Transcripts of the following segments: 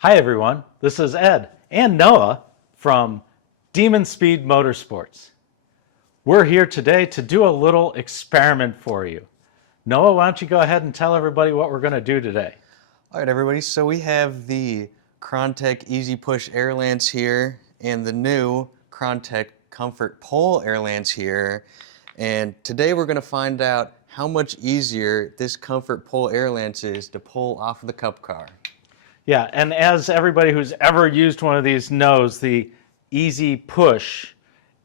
Hi everyone, this is Ed and Noah from Demon Speed Motorsports. We're here today to do a little experiment for you. Noah, why don't you go ahead and tell everybody what we're going to do today? All right, everybody, so we have the Krontec Easy Push Air Lance here and the new Krontec Comfort Pole Air Lance here. And today we're going to find out how much easier this Comfort Pole Air Lance is to pull off of the Cup car. Yeah, and as everybody who's ever used one of these knows, the Easy Push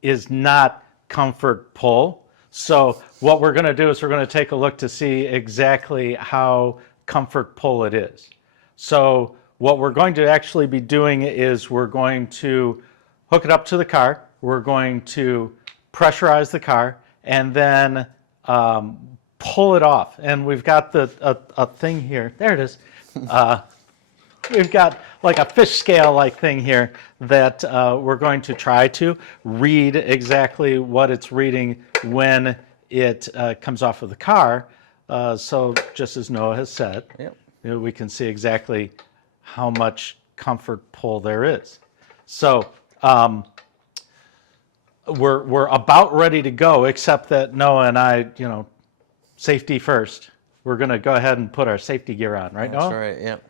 is not Comfort Pull. So what we're going to do is we're going to take a look to see exactly how Comfort Pull it is. So what we're going to actually be doing is we're going to hook it up to the car, we're going to pressurize the car, and then pull it off. And we've got a thing here. There it is. We've got like a fish scale like thing here that we're going to try to read exactly what it's reading when it comes off of the car. So just as Noah has said, Yep. We can see exactly how much comfort pull there is. So we're about ready to go, except that Noah and I, safety first. We're going to go ahead and put our safety gear on, right, Noah? That's right, yep.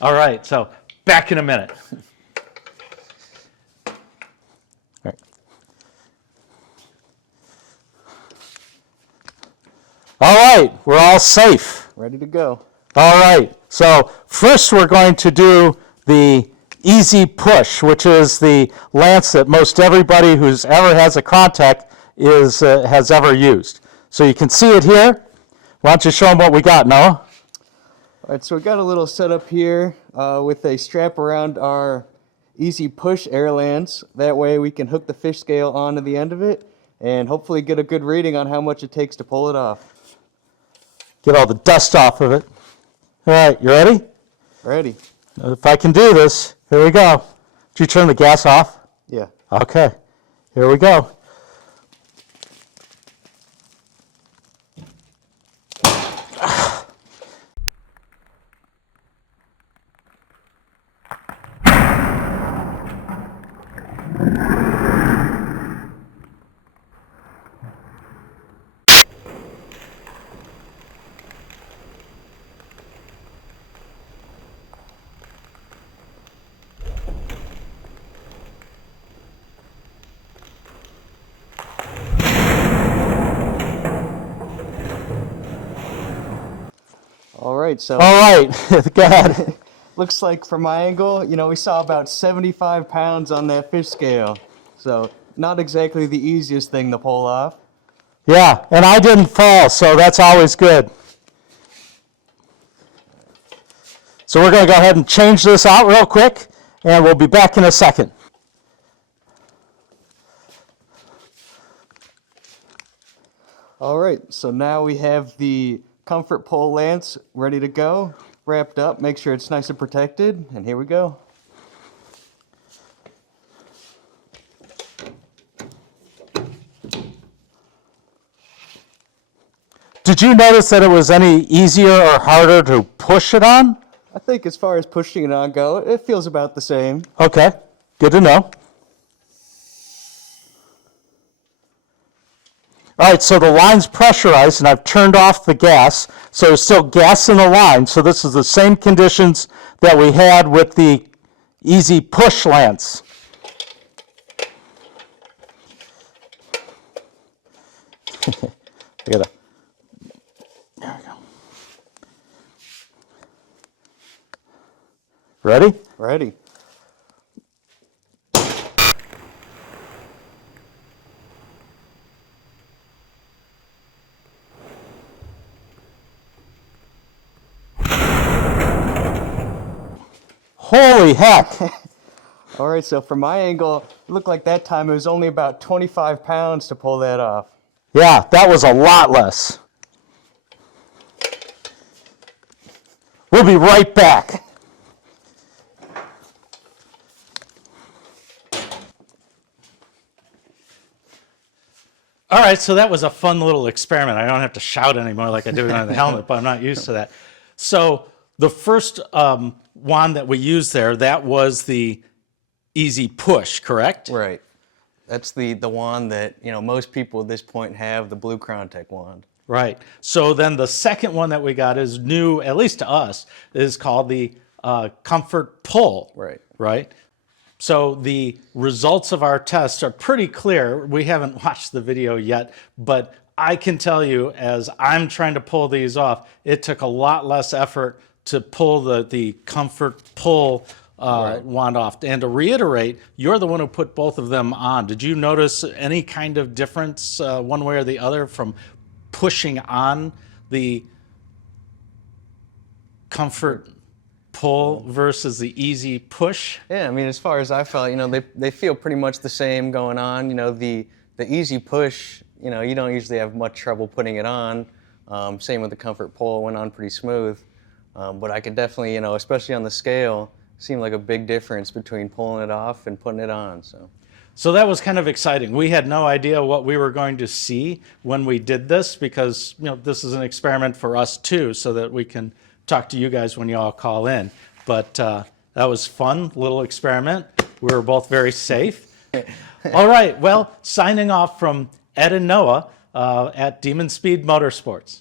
All right, so back in a minute. All right, we're all safe. Ready to go. All right, so first we're going to do the Easy Push, which is the lance that most everybody who's ever has a Krontec has ever used. So you can see it here. Why don't you show them what we got, Noah? All right, so we got a little setup here with a strap around our Easy Push Air Lance. That way we can hook the fish scale onto the end of it and hopefully get a good reading on how much it takes to pull it off. Get all the dust off of it. All right, you ready? Ready. If I can do this, here we go. Did you turn the gas off? Yeah. Okay, here we go. All right, so All right, go ahead. looks like from my angle, we saw about 75 pounds on that fish scale. So not exactly the easiest thing to pull off. Yeah, and I didn't fall, so that's always good. So we're going to go ahead and change this out real quick, and we'll be back in a second. All right, so now we have the Comfort Pole Lance ready to go, wrapped up, make sure it's nice and protected, and here we go. Did you notice that it was any easier or harder to push it on? I think as far as pushing it on go, it feels about the same. Okay, good to know. All right, so the line's pressurized, and I've turned off the gas, so there's still gas in the line. So this is the same conditions that we had with the Easy Push Lance. There we go. Ready? Ready. Holy heck! All right, so from my angle, it looked like that time it was only about 25 pounds to pull that off. Yeah, that was a lot less. We'll be right back. All right, so that was a fun little experiment. I don't have to shout anymore like I do on the helmet, but I'm not used to that. So the first wand that we used there, that was the easy push, correct? Right. That's the wand that, you know, most people at this point have, the blue Krontec wand. Right. So then the second one that we got is new, at least to us, is called the Comfort Pull. Right. Right. So the results of our tests are pretty clear. We haven't watched the video yet, but I can tell you, as I'm trying to pull these off, it took a lot less effort to pull the Comfort Pull wand off. And to reiterate, you're the one who put both of them on. Did you notice any kind of difference one way or the other from pushing on the Comfort Pull versus the easy push? Yeah, I mean, as far as I felt, you know, they feel pretty much the same going on. You know, the easy push, you know, you don't usually have much trouble putting it on. Same with the Comfort Pull, it went on pretty smooth. But I could definitely, you know, especially on the scale, seemed like a big difference between pulling it off and putting it on. So that was kind of exciting. We had no idea what we were going to see when we did this, because, you know, this is an experiment for us too, so that we can talk to you guys when you all call in. But that was fun, little experiment. We were both very safe. All right, well, signing off from Ed and Noah at Demon Speed Motorsports.